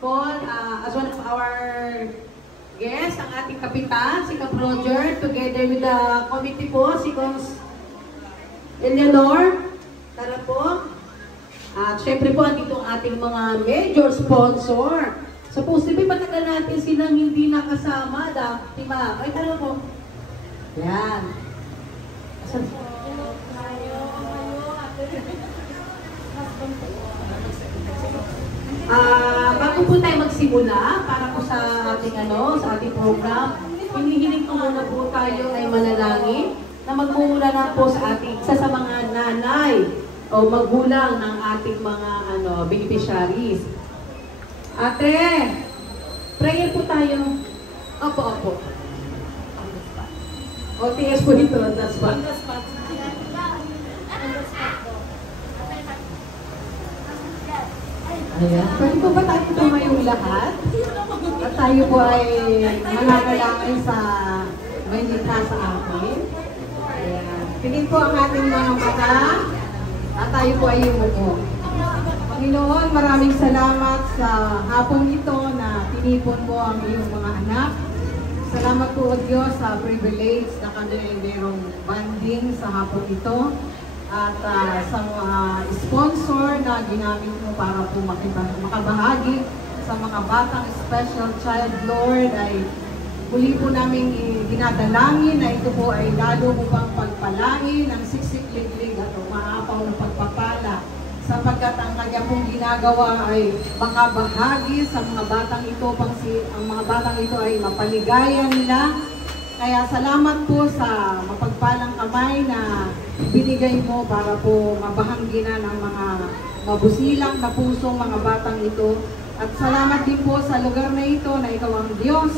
call as one of our guests, ang ating kapitan, si Cap Roger, together with the committee po, si Cons Eleanor. Tara po. At syempre po, andito ang ating mga major sponsor. Supposedly, matagal natin silang hindi nakasama. Diba? Ay, tara po. Yan. Bago po tayo magsimula, para po sa ating sa ating program, hinihiling ko muna po tayo ay manalangin na magmumula na po sa ating isa sa mga nanay o magulang ng ating mga beneficiaries. Ate, prayer po tayo. Opo. OTS po dito, that's what. Ayan. Pwede po ba tayo tumayong lahat? At tayo po ay mananalangin sa may likha sa akin. Ayan. Pinin po ang ating mga mata at tayo po ay yumuko. Panginoon, maraming salamat sa hapon ito na tinipon mo ang iyong mga anak. Salamat po, O Diyos, sa privilege na kami ay mayroong banding sa hapon ito. At sa mga sponsor na ginamit mo para po makabahagi sa mga batang special child, Lord, ay muli po namin dinadalangin na ito po ay lalo upang pagpalain ng siksik-liglig at umaapaw ng pagpapala sapagkat ang kanya pong ginagawa ay makabahagi sa mga batang ito, ang mga batang ito ay mapaligaya nila. Kaya salamat po sa mapagpalang kamay na binigay mo para po mabahangginan ang mga mabusilang na pusong mga batang ito. At salamat din po sa lugar na ito na ikaw ang Diyos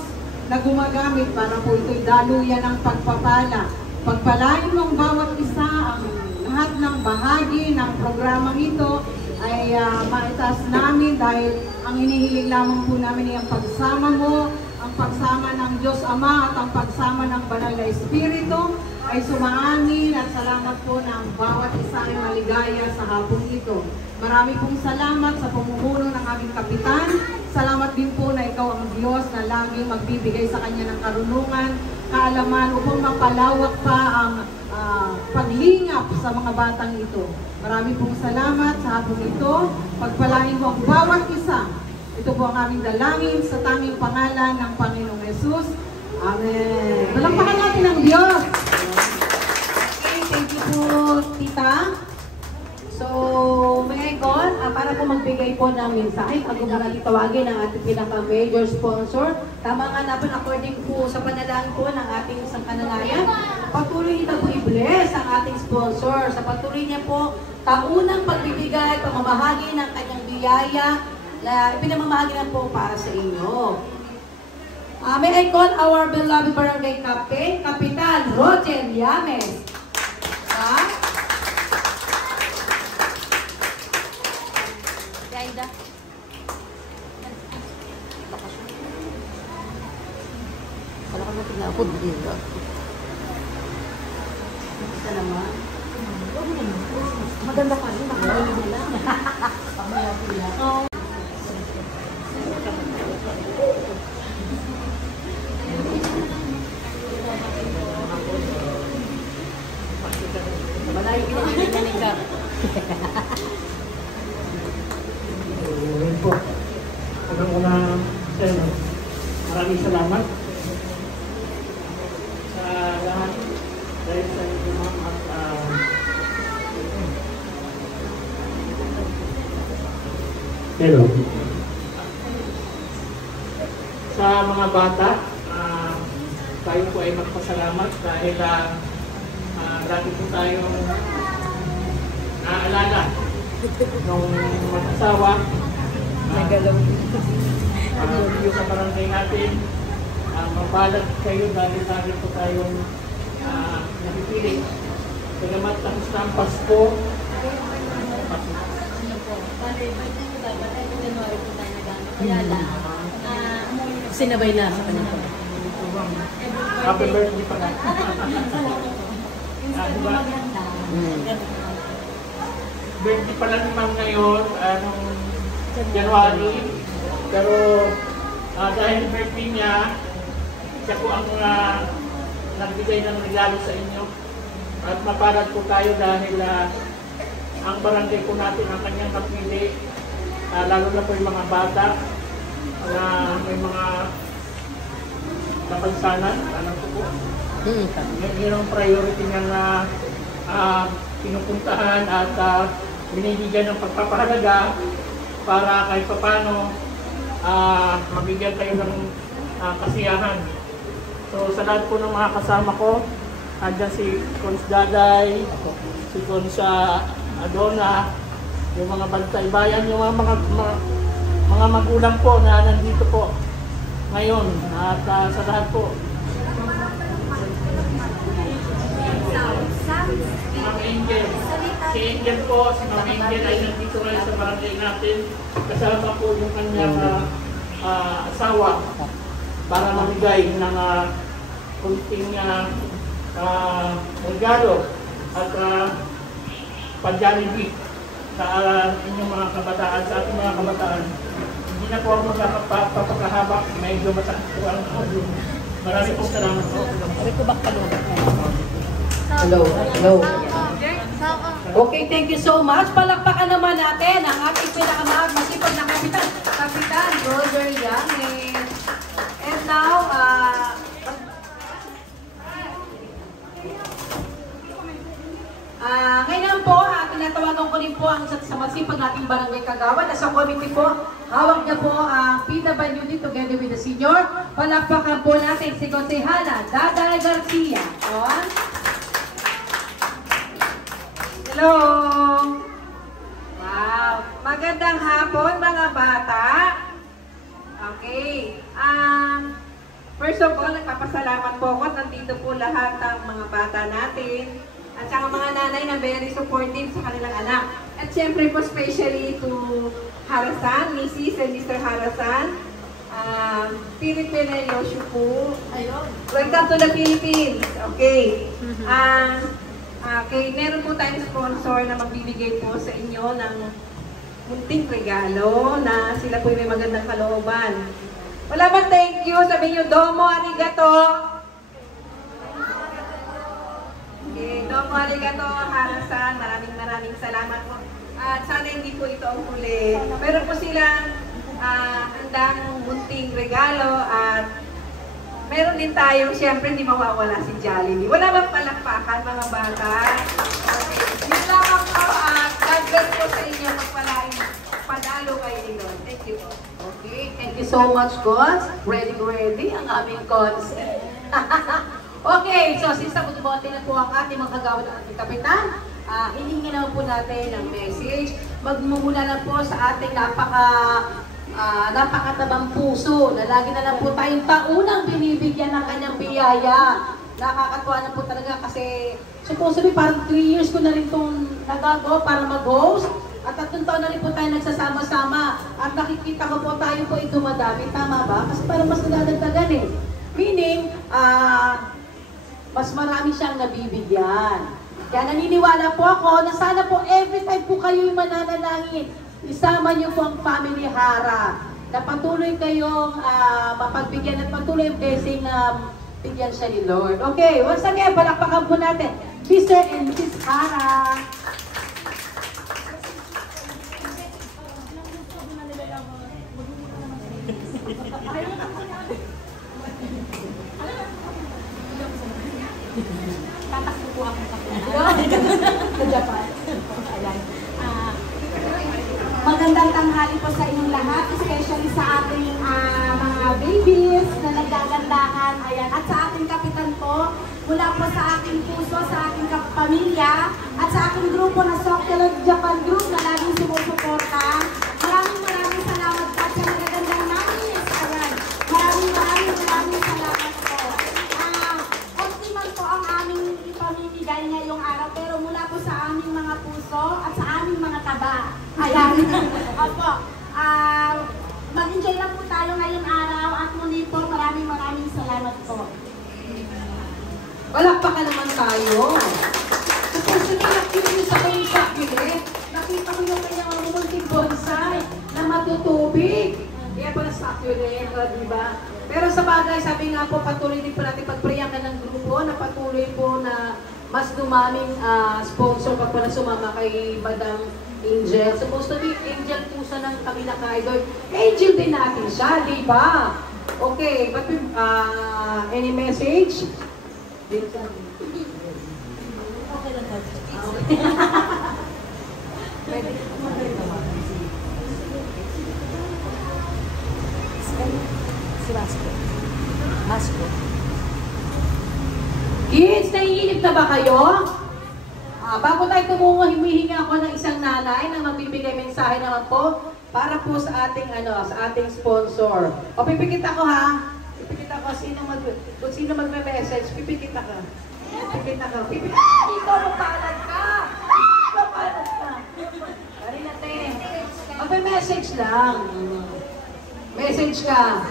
na gumagamit para po ito'y daluyan ng pagpapala. Pagpalain mong bawat isa ang lahat ng bahagi ng programang ito ay maitaas namin dahil ang inihiling lamang po namin ay ang pagsama mo, ang pagsama ng Diyos Ama at ang pagsama ng Banal na Espiritu ay sumaamin at salamat po na ang bawat isa ay maligaya sa hapong ito. Marami pong salamat sa pamumuno ng aming kapitan. Salamat din po na ikaw ang Diyos na laging magbibigay sa kanya ng karunungan, kaalaman upang mapalawak pa ang paglingap sa mga batang ito. Marami pong salamat sa hapong ito. Pagpalain mo ang bawat isa. Ito po ang aming dalangin sa tanging pangalan ng Panginoong Yesus. Amen. Palakpakan natin ang Diyos. Okay, thank you po, Tita. So, may I call? Para po magbigay po ng mensahe, pag tawagin ang ating pinaka-major sponsor. Tama nga na po, according po sa panalangin po ng ating isang kanalayan, patuloy niya po i-bless ang ating sponsor. Sa patuloy niya po, taunang pagbibigay, pamamahagi ng kanyang biyaya, na pinamamahagi na po para sa inyo. May I call our beloved barangay captain, Kapitan Roger Llames. Yaida. Wala ka natin na ako dito. Isa naman. Maganda pa rin. Makakali nila. Pamaya sila. Malayo ka na niya. Ngayon po, unang-una sa inyo, maraming salamat sa lahat dahil sa inyo at hello. Sa mga bata, tayo po ay magpasalamat dahil dati po tayong naaalala nung mag-asawa. Nagalaw yung sa barangay natin, mabalag kayo dahil dati po tayong napipiling. Salamat tapos na ang Pasko. Sinabay na sa kanya. Happy birthday pa na. Birthday pala ni Ma'am ngayon, January. Pero dahil birthday niya, siya po ang nagbigay ng regalo sa inyo. At mapalad po tayo dahil ang barangay po natin ang kanyang napili, lalo na po yung mga bata na may mga kapansanan, alam ko po. Yun ang priority niya na pinupuntahan at binibigyan ng pagpapahalaga para kahit paano mabigyan kayo ng kasiyahan. So sa lahat po ng mga kasama ko, andyan si Cons Daday, si Cons Adona, yung mga bantay bayan, yung mga magulang po na nandito po ngayon. At sa lahat po, Ma'am Angel. Si Angel po, si Ma'am Angel ay nandito ngayon sa barangay natin. Kasama po yung kanyang asawa para mamigay ng kunting regalo at pag-jollibee sa inyong mga kabataan, sa ating mga kabataan. Hindi na po ako magpapakahaba, medyo masakit po ang audio. Maraming po salamat po. Hello. Okay, thank you so much. Palakpakan naman natin ang ating pinakamahal masipag na kapitan, Kapitan Roger Yangin. And now, ngayon po, tinatawagan ko rin po ang sa masipag nating barangay kagawad. As a committee po, hawak niya po ang PWD together with the senior. Palakpakan po natin si Konsehala Daday Garcia. On. Hello! Wow! Magandang hapon mga bata! Okay. First of all, nagpapasalamat po ako. Nandito po lahat ng mga bata natin. At saka mga nanay na very supportive sa kanilang anak. At syempre po especially to Harasan, Mrs. and Mr. Harasan. Philippine Yoshu po. Welcome to the Philippines. Okay. Okay, meron po tayong sponsor na magbibigay po sa inyo ng munting regalo na sila po may magandang kalooban. Wala ba thank you? Sabi nyo, domo arigato. Okay, domo arigato, Harasan. Maraming salamat po. At sana hindi po ito ang huli. Meron po silang handang munting regalo at meron din tayong, siyempre, hindi mawawala si Jollibee. Wala bang palakpakan, mga bata? Okay. Yun lamang po, God bless po sa inyo. Magpalain, padalo kayo nito. Thank you po. Okay, thank you so much, Cons. Ready ang aming Cons. Okay, so since nabuti na po ang ating mga kagawad ng ating kapitan, hihingi naman po natin ng message. Magmumula na po sa ating napakatabang puso na lagi na lang po tayong taunang binibigyan ng kanyang biyaya. Nakakatuwa na po talaga kasi supposedly parang 3 years ko na rin itong nagagawa para mag-host at 3 taon na rin po tayo nagsasama-sama at nakikita ko po tayo po ito madami. Tama ba? Kasi parang mas nadadagdagan eh. Meaning, mas marami siyang nabibigyan. Kaya naniniwala po ako na sana po every time po kayo yung mananalangin, isama niyo po ang family Hara na patuloy kayong mapagbigyan at patuloy yung blessing na bigyan siya ni Lord. Okay, once again, palakpakan po natin Mr. and Mrs. Hara. Tatakbo po ako sa Japan. Magandang tanghali po sa inyong lahat, especially sa ating mga babies na nagagandahan. Ayan. At sa ating kapitan po, mula po sa aking puso, sa aking pamilya, at sa aking grupo na Soccer Japan Group na laging sumusuporta. Maraming salamat po sa magagandang namin. Ayan. Maraming salamat po. Konti man po ang aming ipamimigay ngayong araw, pero mula po sa aming mga puso at sa aming mga taba. Ayan. Opo. Mag-enjoy lang po tayo ngayong araw at muli po maraming salamat po. Palakpakan naman tayo. Tapos yung nakita nyo sa kanyang sakit, nakita ko yung kanyang munting bonsai na matutubig. Kaya tayo pa na-saturate, di ba? Pero sa bagay, sabi nga po, patuloy din po natin pagpriyakan ng grupo na patuloy po na mas dumaming sponsor pa po na sumama kay Madam Angel. Supposed to be Angel po siya ng Camila Kaidor. Angel din natin siya, di ba? Okay, but any message? Okay lang daw. Si Vasco. Vasco. Kids, naiinip na ba kayo? Bago tayo tumungo, humihingi ako ng isang nanay na magbibigay mensahe naman po para po sa ating sa ating sponsor. O pipikit ako ha. Pipikit ako kung sino magme-message, pipikit ako. Pipikit ako. Pipikit. Ikaw magpalad ka. Magpalad ka. Pari natin. Magme-message lang. Message ka.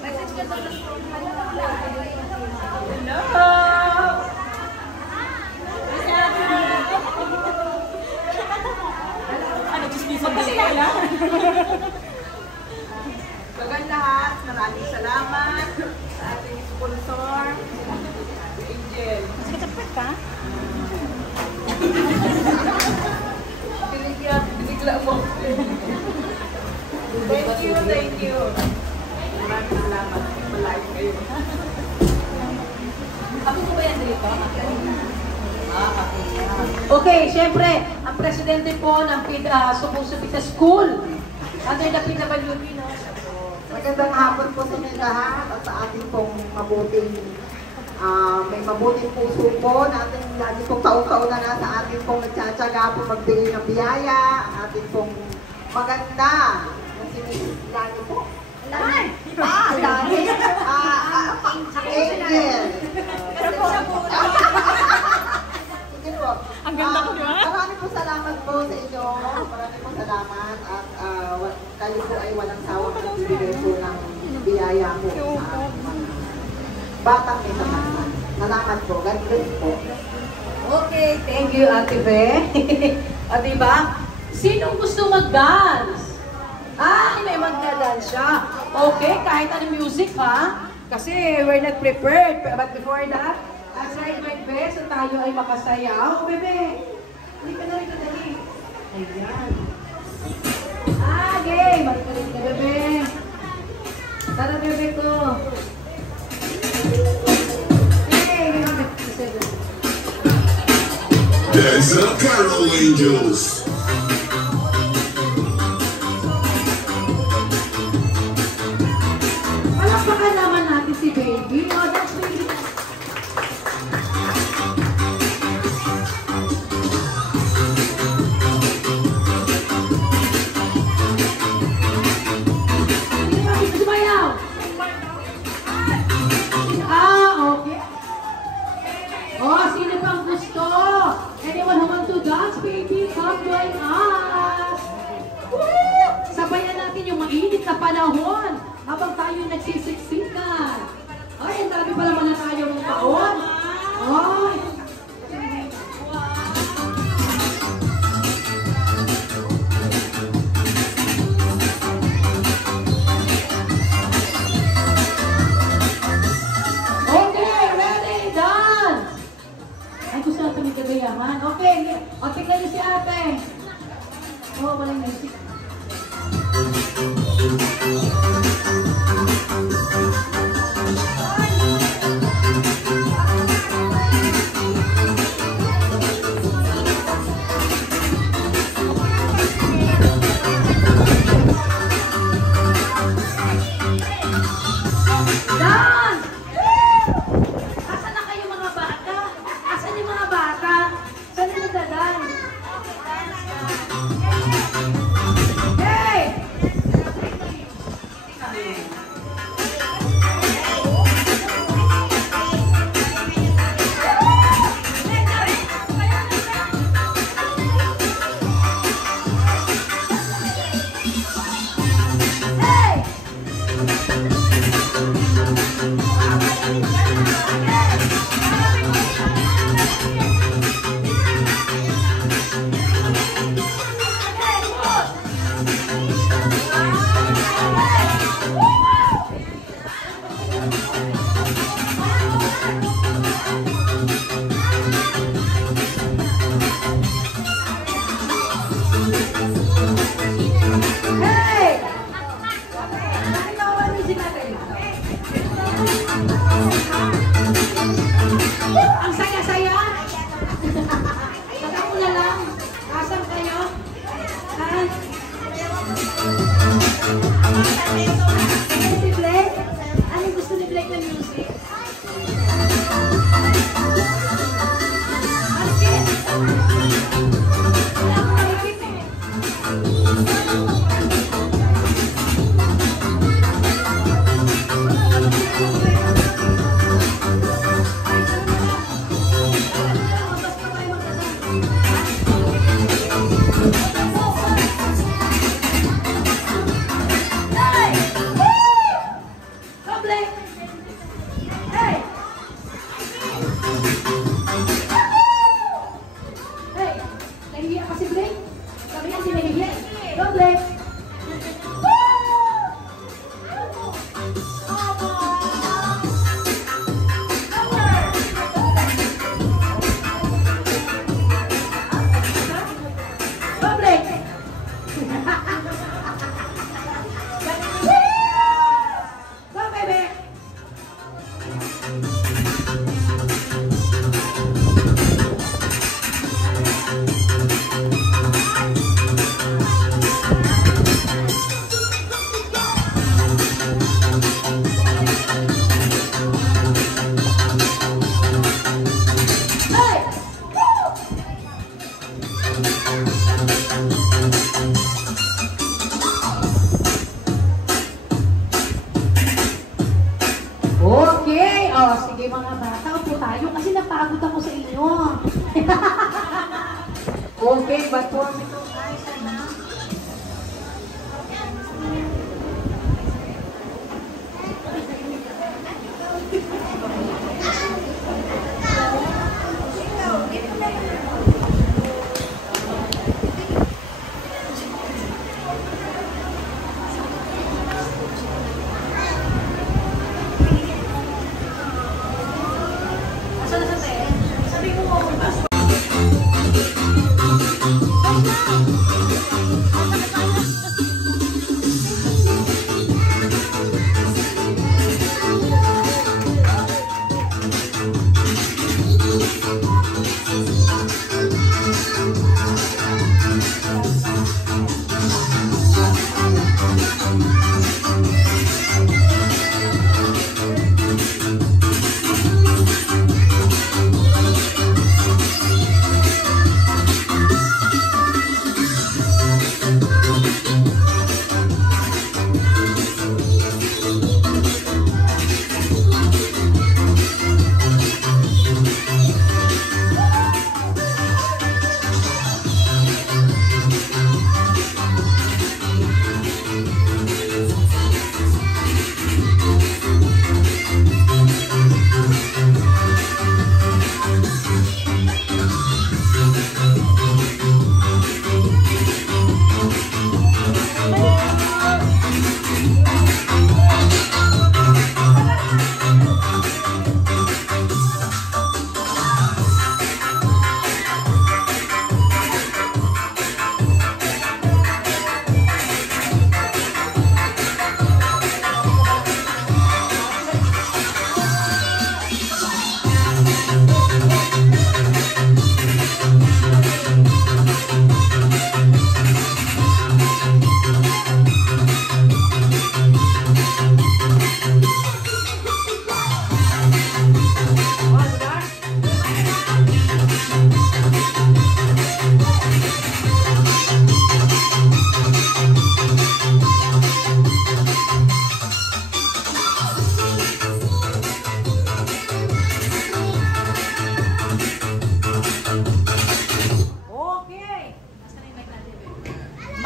Message ka sa Hello. Magandang lahat, maraming salamat sa ating sponsor, Angel. Mas katapit ka? Binigla mo. Thank you. Maraming salamat. Malayo kayo. Ako ko ba yan dito? Okay, syempre, ang presidente po ng supposed to be sa school. Under the PWD, no? Magandang hapon po sa inyo lahat at sa ating pong may mabuting puso po na ating lagi pong taon-taon na sa ating pong nagtsatsaga po magbigay ng biyaya, ang ating pong maganda na si Miss Lani po. Lani! Lani! Angel! Sige po. Ang ganda ko, di ba? Maraming po salamat po sa inyo. Maraming po salamat at kayo po ay walang sawang nagbibigay po ng biyaya po sa ating mga batang may sakasal. Salamat po. God bless po. Okay, thank you, Ate Be. O, diba? Sinong gusto mag-dance? May mag-dance siya. Okay, kahit anong music, ha? Kasi we're not prepared. But before that, I'll try my best na tayo ay makasayaw. Oh, bebe! Hindi ka na rin kadali. Ayan. Okay, balik ka, bebe. Tara, bebe ko. There's a Carol Angels. Palakpakan naman natin si baby. Oh, that's baby. Sumayaw. Okay. Oh, sino pang gusto? Anyone who want to dance, baby, come join us. Woo! Sabayan natin yung mainit na panahon habang tayo nagsisiksikan. Ay, ang dami pala naman na tayo ng taon. Ay! Okay, ready, dance! Ay, gusto natin may kagayahan. Okay, o tignan niyo si ate. Oh, walang music. Dance! Asan na kayo mga bata? Asan yung mga bata? Saan na nagdadance? Hey! Hey! Si Blake? Anong gusto ni Blake na music? Wala akong nakikip eh. Okay, sige mga bata, upo tayo kasi napagod ako sa inyo. Okay, but for me to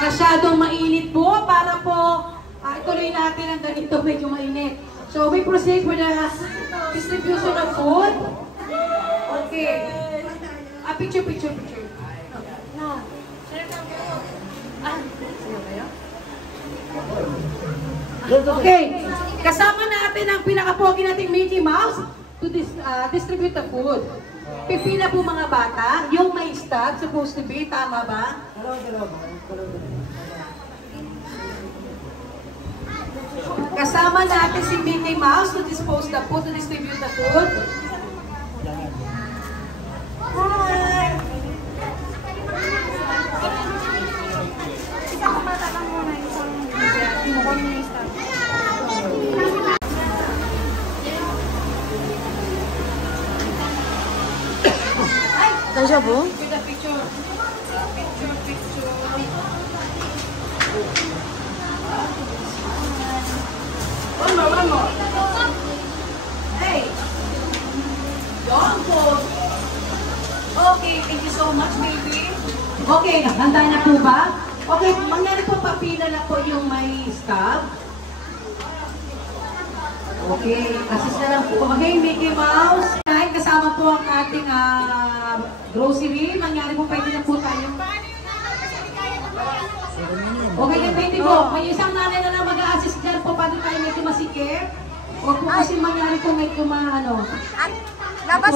masyadong mainit po para po ituloy natin ang ganito medyo mainit. So we proceed with the distribution of food. Okay. Picture. Okay. Kasama natin ang pinakapogi nating Mickey Mouse to distribute the food. Pipila po mga bata, yung may stab supposed to be, tama ba? Kasama natin si Mickey Mouse to dispose the food, to distribute the food. Hi! Isang bata lang muna, isang kinukuha niya yung stab. Deja vu? One more. Hey. Don't pose. Okay, thank you so much, baby. Okay, handa na po ba? Okay, mangyari po papila na po yung may stop. Okay, assist na lang po. Okay, Mickey Mouse. Kahit kasama po ang ating grocery, mangyari po pwede na po tayo. Okay, depende po. May isang nanay na lang mag-a-assist dyan po. Paano tayo medyo masikip? O po kasi mangyari po medyo ano. Labas!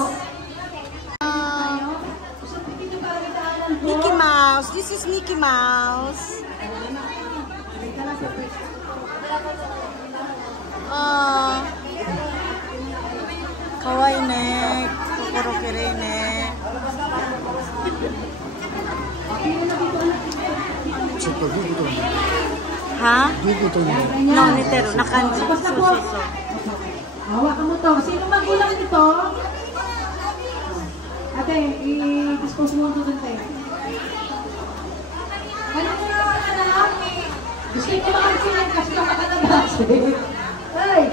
Mickey Mouse. This is Mickey Mouse. Kawaii ne. Kokoro kirei ne. Ha? No, nitero. Nakanji. Susiso. Hawakan mo to. Sino magulang nito? Ate, i-dispose mo ito dun tayo. Ano mo na anak? Gusto ko makasinan kasi nakakalabas eh. Ay!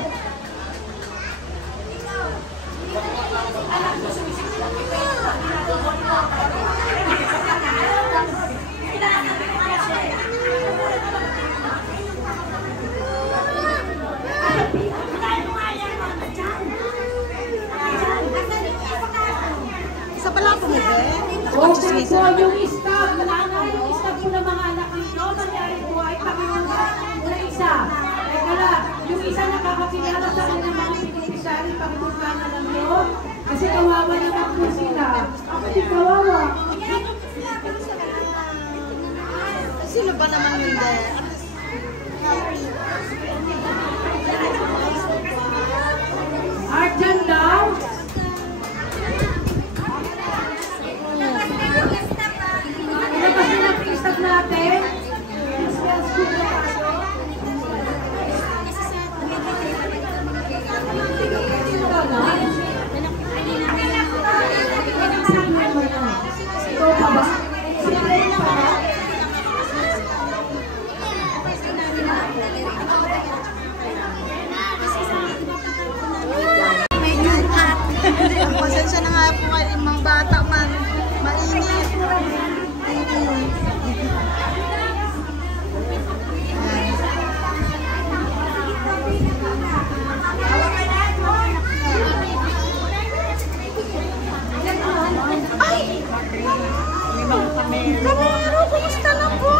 Isa pala ako nito eh. Okay po, yung staff, yung staff po ng mga anak nito, nangyari po ay pakinuha na isa. Teka lang, yung isa nakakakilala sa kanya ng mga beneficiary, pakinuha na lang yun. Kasi kawawa naman po sila. Ako din kawawa. Sino ba naman yun dahil? Arjan daw. Ilabas na lang yung staff natin. Ito pa ba? Pasensya na nga po kayo yung mga bata man. Mainit. Kamero, kumusta na po?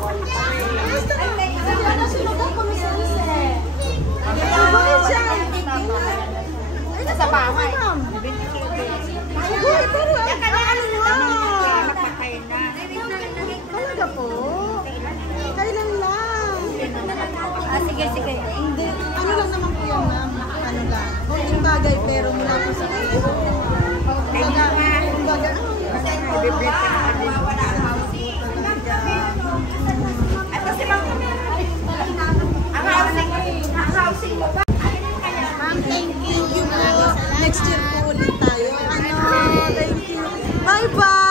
Kumusta na? Ano sinugan ko, Miss Alice? Ano dyan? Nasa bahay. Uy, pero ano lang? Talaga po? Kailan lang? Sige. Hindi. Ano lang naman po yan, ma'am? Ano lang? Konting bagay pero mula po sa puso. Ma'am, thank you po. Next year po ulit tayo. Thank you. Bye-bye!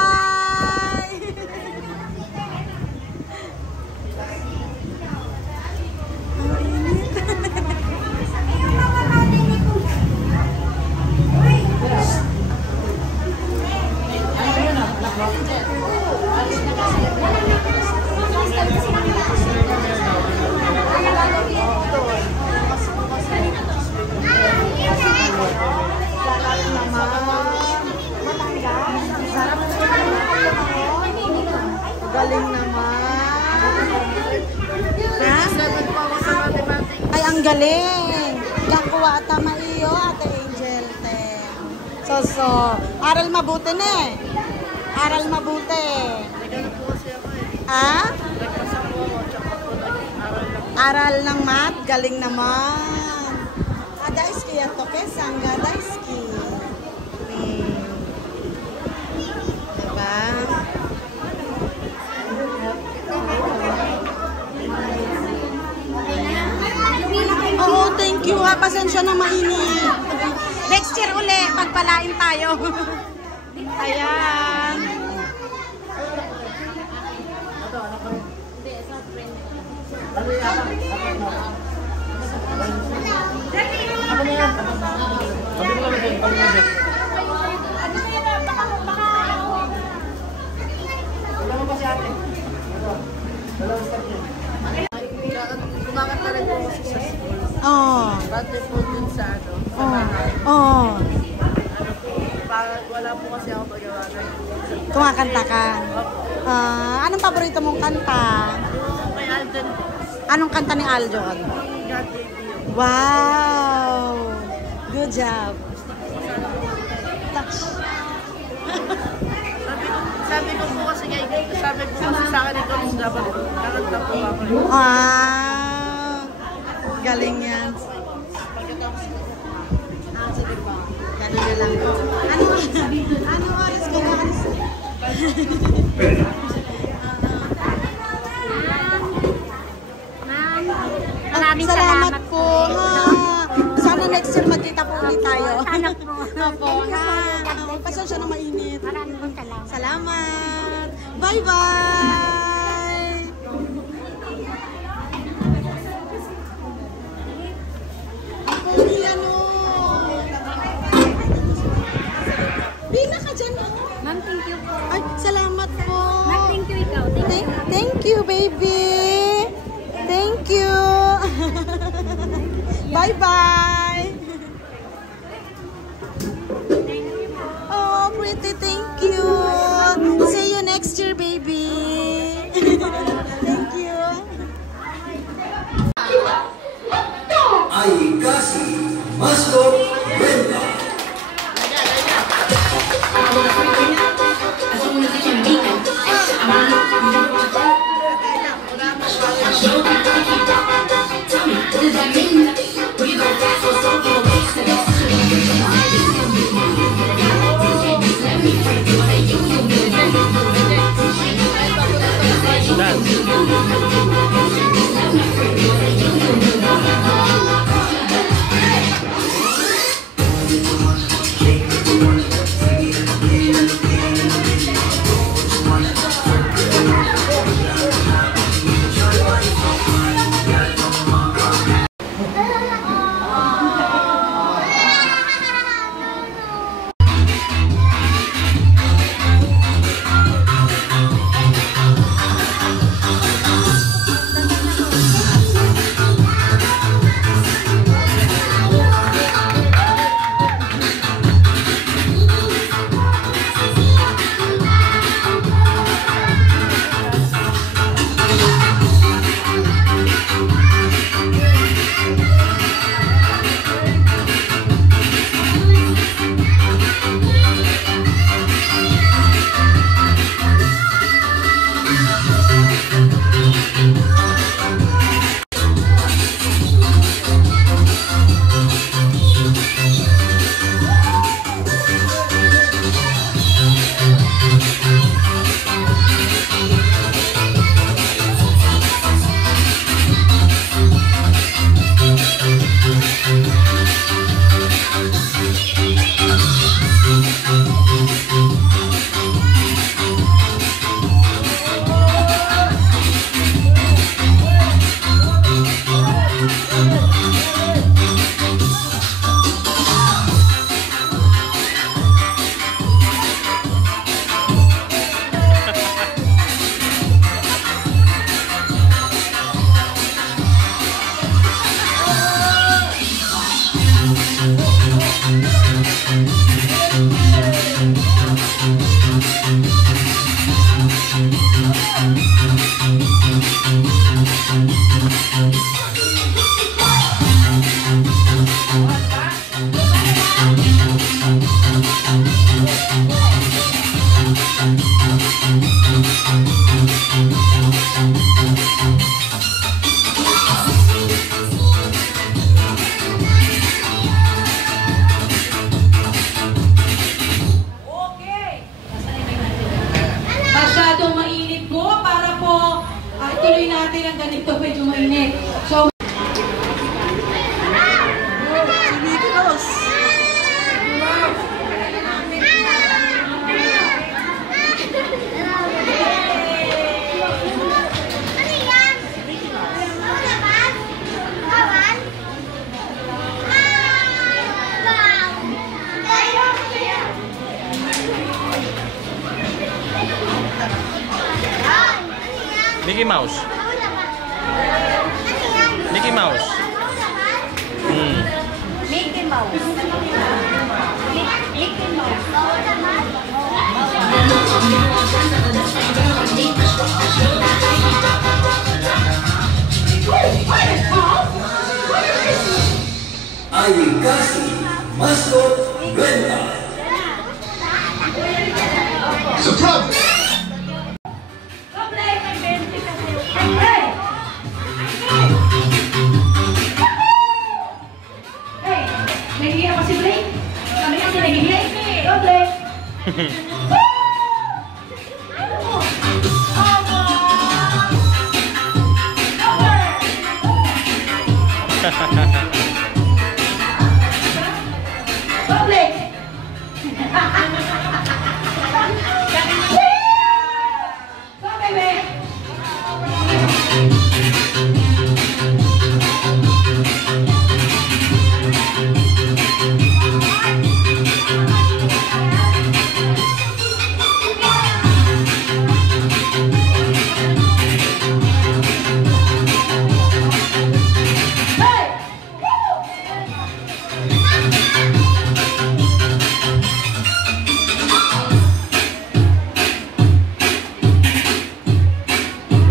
Galing naman. Ha? Ay, ang galing. Kakuha at maiyo, Ate Angel. So, aral mabuti ne. Aral mabuti. Ha? Aral ng math, galing naman. Daisuki ya to ke sangga daisuki. Diba? Oo, thank you ha. Pasensya na mainit. Next year uli, pagpalain tayo. Ayan. Kumakanta rin po kasi sa school. Oh. Pati po dun sa ano, sa Oh. bahay. Oh. Parang wala po kasi ako pagawa ng Kumakanta ka. Anong paborito mong kanta? yung kay Alden po. Anong kanta ni Aljon? God gave you. Wow! Good job. Sabi ko po kasi sa akin ito kung dapat kakanta po ako. Galing yan. Sige po. Ganun na lang po. Ano oras ka na? Maraming Salamat po. Sana next year magkita po ulit tayo. Sana po. Opo. Pasensya na mainit. Maraming pong salamat. Salamat. Bye-bye. Pogi ano. Bina ka dyan. Ma'am, thank you po. Ay, salamat po. Ma'am, thank you ikaw. Thank you, baby. Thank you. Bye-bye. Oh, pretty. Thank you. See you next year, baby. Thank you. Ay kasi masuk Brenda. Masyadong mainit po para po tuloy natin ang ganito medyo mainit. So, Mickey Mouse. Mickey Mouse. Mickey Mouse. Mickey Ay kasi mascot Brenda. It's a problem. Nahihiya pa si Blake? Kami kasi nahihiya. Go, Blake! Go, Blake! Go, baby!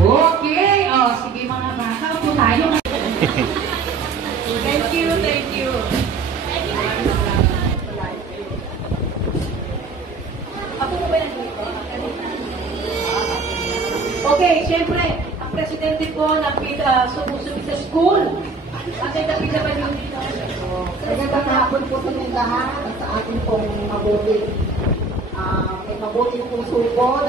Okay, sige mga bata, upo tayo. Thank you, thank you. Ako mo ba yan dito? Okay, syempre, ang presidente po ng sumusubi sa school. At ay kapit naman yung dito. Magandang hapon po sa inyong lahat at sa ating pong mabuting may mabuting puso po.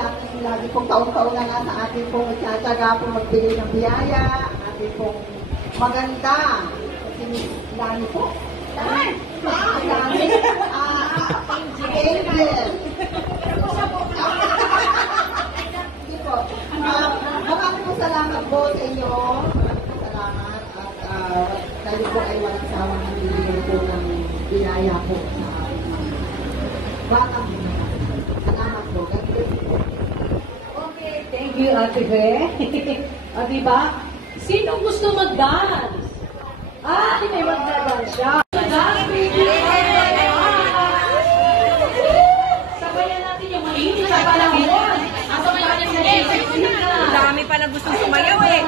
Lagi pong taon-taon na nga sa ating pong nagtsatsaga po magbigay ng biyaya. Ating pong maganda. Kasi Lani po. Lani. Angel. Hindi po. Maraming po salamat po sa inyo. Salamat at tayo po ay walang sawang nagbibigay po ng biyaya po sa ating batang. Salamat po. Okay, thank you, Ate Fe. Diba? Sino gusto mag-dance? Hindi may mag-dance siya. Sabayan natin yung mainit sa panahon. Dami pa na gustong sumayaw eh.